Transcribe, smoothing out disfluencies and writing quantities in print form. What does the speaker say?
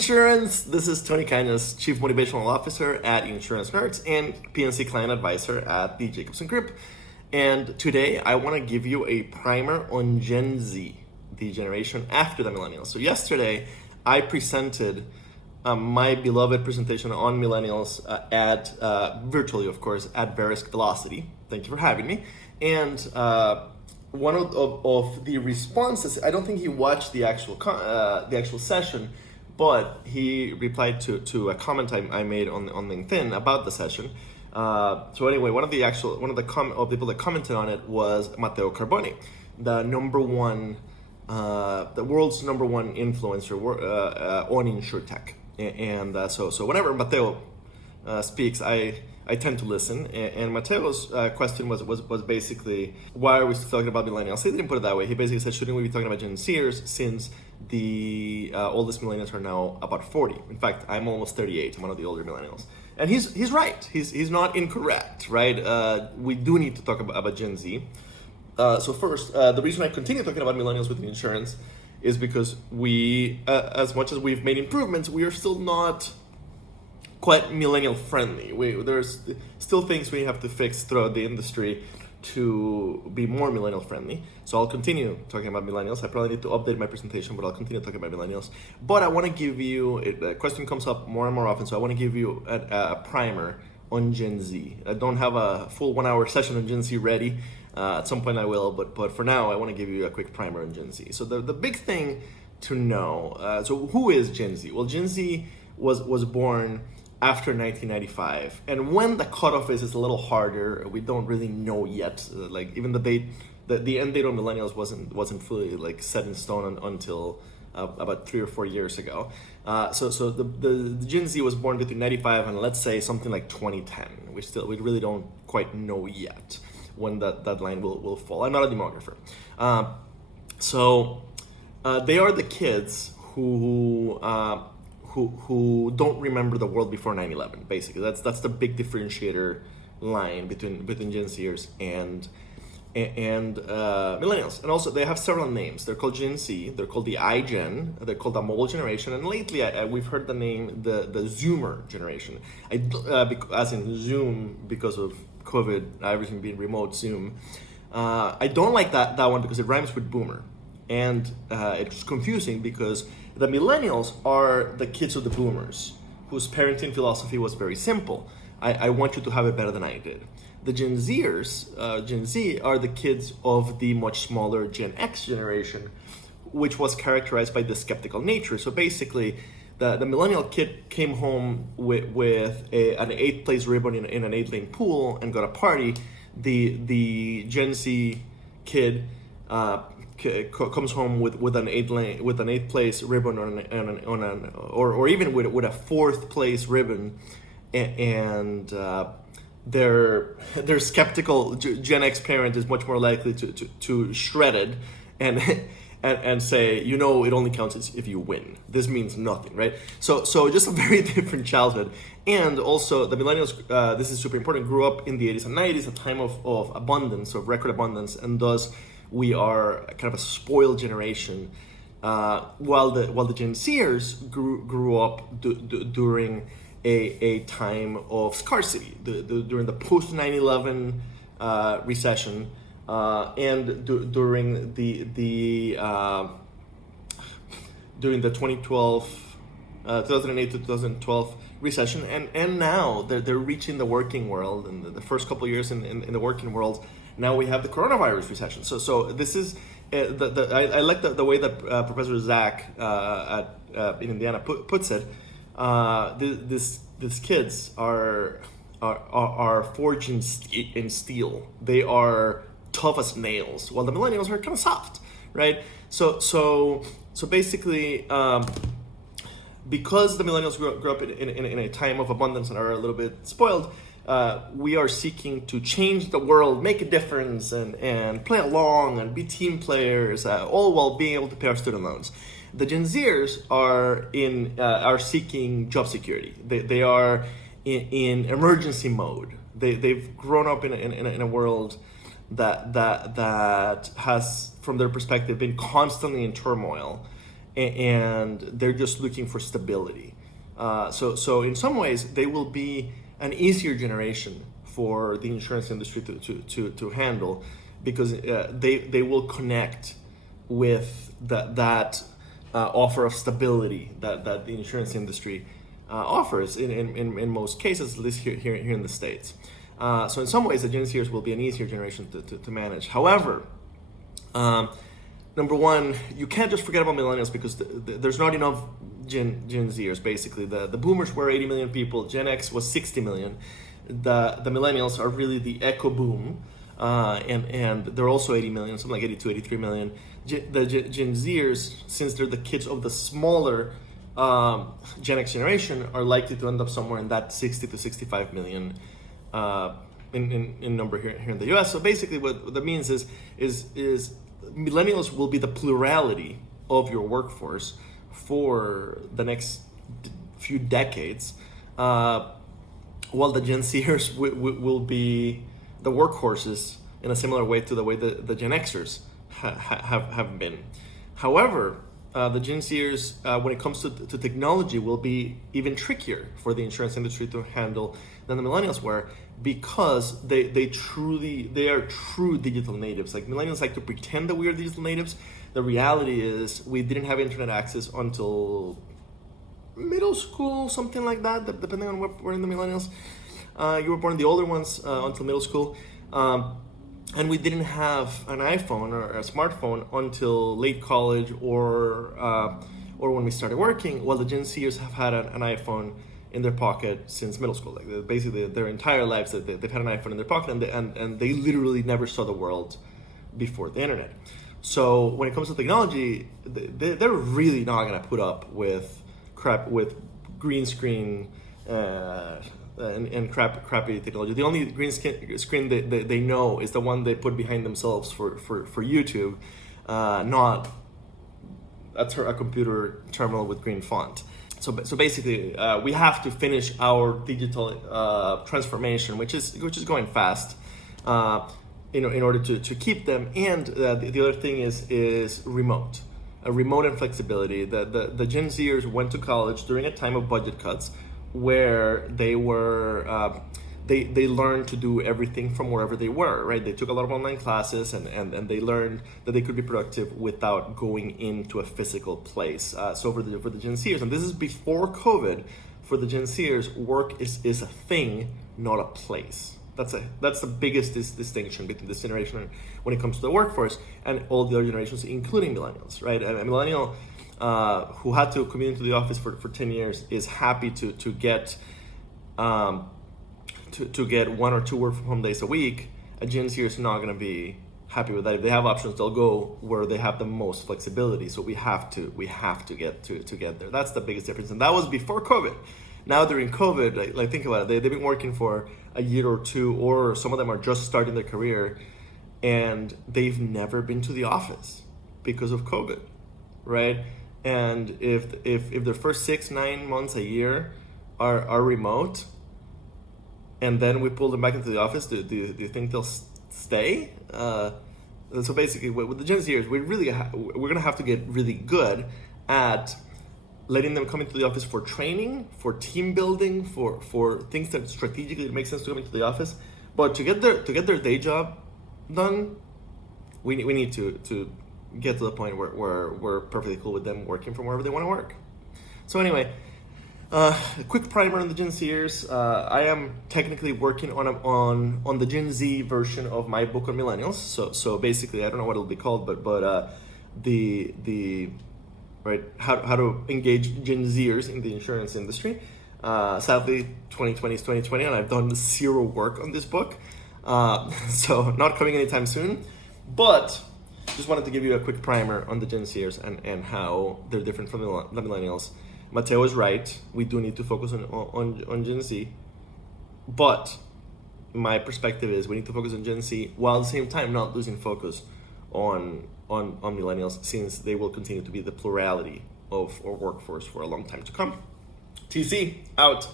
insurance. This is Tony Cañas, Chief Motivational Officer at Insurance Nerds and PNC Client Advisor at the Jacobson Group. And today I want to give you a primer on Gen Z, the generation after the Millennials. So yesterday I presented my beloved presentation on Millennials at virtually, of course, at Verisk Velocity. Thank you for having me. And one of the responses, I don't think he watched the actual session, but he replied to a comment I made on LinkedIn about the session. So anyway, one of the people that commented on it was Matteo Carboni, the world's number one influencer on insurtech. And so whenever Matteo speaks, I tend to listen. And Matteo's question was basically, why are we still talking about millennials? He didn't put it that way. He basically said, shouldn't we be talking about Gen Zers since the oldest millennials are now about 40? In fact, I'm almost 38. I'm one of the older millennials. And he's right. He's not incorrect, right? We do need to talk about Gen Z. So first, the reason I continue talking about millennials with insurance is because we, as much as we've made improvements, we are still not quite millennial friendly. There's still things we have to fix throughout the industry to be more millennial friendly. So I'll continue talking about millennials. I probably need to update my presentation, but I'll continue talking about millennials. But I want to give you, a question comes up more and more often, so I want to give you a primer on Gen Z. I don't have a full 1 hour session on Gen Z ready. At some point I will, but for now I want to give you a quick primer on Gen Z. So the big thing to know, so who is Gen Z? Well, Gen Z was born after 1995, and when the cutoff is a little harder. We don't really know yet. Like even the end date on millennials wasn't fully like set in stone until about 3 or 4 years ago. So the Gen Z was born between 95 and let's say something like 2010. We really don't quite know yet when that line will fall. I'm not a demographer. So they are the kids who don't remember the world before 9/11. Basically, that's the big differentiator line between Gen Zers and millennials. And also they have several names. They're called Gen Z. They're called the iGen. They're called the mobile generation. And lately we've heard the name the Zoomer generation. As in Zoom because of COVID, everything being remote Zoom. I don't like that one because it rhymes with boomer. And it's confusing because the millennials are the kids of the boomers, whose parenting philosophy was very simple. I want you to have it better than I did. The Gen Z are the kids of the much smaller Gen X generation, which was characterized by the skeptical nature. So basically, the millennial kid came home with an 8th place ribbon in an 8-lane pool and got a party. The Gen Z kid comes home with an 8th place ribbon or even with a 4th place ribbon, and their skeptical Gen X parent is much more likely to shred it and say, it only counts if you win. This means nothing, right? So just a very different childhood. And also the millennials, this is super important, grew up in the 80s and 90s, a time of abundance, of record abundance, and thus we are kind of a spoiled generation, while the Gen Zers grew up during a time of scarcity, during the post 9/11 recession, and during the 2008 to 2012 recession, and now they're reaching the working world, and the first couple of years in the working world. Now we have the coronavirus recession. So this is I like the way that Professor Zach in Indiana puts it. These kids are forged in steel. They are tough as nails, while the millennials are kind of soft, right? So basically, because the millennials grew up in a time of abundance and are a little bit spoiled, we are seeking to change the world, make a difference, and play along and be team players, all while being able to pay our student loans. The Gen Zers are seeking job security. They are in emergency mode. They've grown up in a world that has, from their perspective, been constantly in turmoil, and they're just looking for stability. So in some ways, they will be an easier generation for the insurance industry to handle, because they will connect with that offer of stability that the insurance industry offers in most cases, at least here in the States. So in some ways, the Gen Zers will be an easier generation to manage. However, number one, you can't just forget about millennials, because there's not enough Gen Zers. Basically, the boomers were 80 million people. Gen X was 60 million. The millennials are really the echo boom, and they're also 80 million, something like 82, 83 million. The Gen Zers, since they're the kids of the smaller Gen X generation, are likely to end up somewhere in that 60 to 65 million in number here in the US. So basically what that means is millennials will be the plurality of your workforce for the next few decades, while the Gen Zers will be the workhorses in a similar way to the way the Gen Xers have been. However, the Gen Zers, when it comes to technology, will be even trickier for the insurance industry to handle than the millennials were, because they are true digital natives. Like, millennials like to pretend that we are digital natives. The reality is we didn't have internet access until middle school, something like that, depending on where in the millennials you were born. The older ones until middle school. And we didn't have an iPhone or a smartphone until late college or when we started working, while the Gen Zers have had an iPhone in their pocket since middle school. Like, basically their entire lives they've had an iPhone in their pocket, and they literally never saw the world before the internet. So when it comes to technology, they're really not going to put up with green screen and crappy technology. The only green screen they know is the one they put behind themselves for YouTube, not a computer terminal with green font. So basically, we have to finish our digital transformation, which is going fast, in order to keep them. And the other thing is remote. Remote and flexibility. The Gen Zers went to college during a time of budget cuts, where they were they learned to do everything from wherever they were, right? They took a lot of online classes, and they learned that they could be productive without going into a physical place. So for the Gen Zers, and this is before COVID, for the Gen Zers, work is a thing, not a place. That's the biggest distinction between this generation when it comes to the workforce and all the other generations, including millennials, right? A millennial who had to commute into the office for 10 years is happy to get to get 1 or 2 work from home days a week. A Gen Z is not going to be happy with that. If they have options, they'll go where they have the most flexibility. So we have to get to get there. That's the biggest difference, and that was before COVID. Now during COVID, like think about it. They've been working for a year or two, or some of them are just starting their career, and they've never been to the office because of COVID, right? And if their first 6-9 months a year are remote, and then we pull them back into the office, do you think they'll stay? So basically, with the Gen Zers, we're gonna have to get really good at letting them come into the office for training, for team building, for things that strategically it makes sense to come into the office. But to get their day job done, we need to get to the point where we're perfectly cool with them working from wherever they want to work. So anyway, a quick primer on the Gen Zers. I am technically working on the Gen Z version of my book on millennials. So basically, I don't know what it'll be called, but the right how to engage Gen Zers in the insurance industry. Sadly, 2020 is 2020, and I've done zero work on this book, so not coming anytime soon. But just wanted to give you a quick primer on the Gen Zers and how they're different from the millennials. Mateo is right. We do need to focus on Gen Z, but my perspective is we need to focus on Gen Z while at the same time not losing focus on millennials, since they will continue to be the plurality of our workforce for a long time to come. TC, out.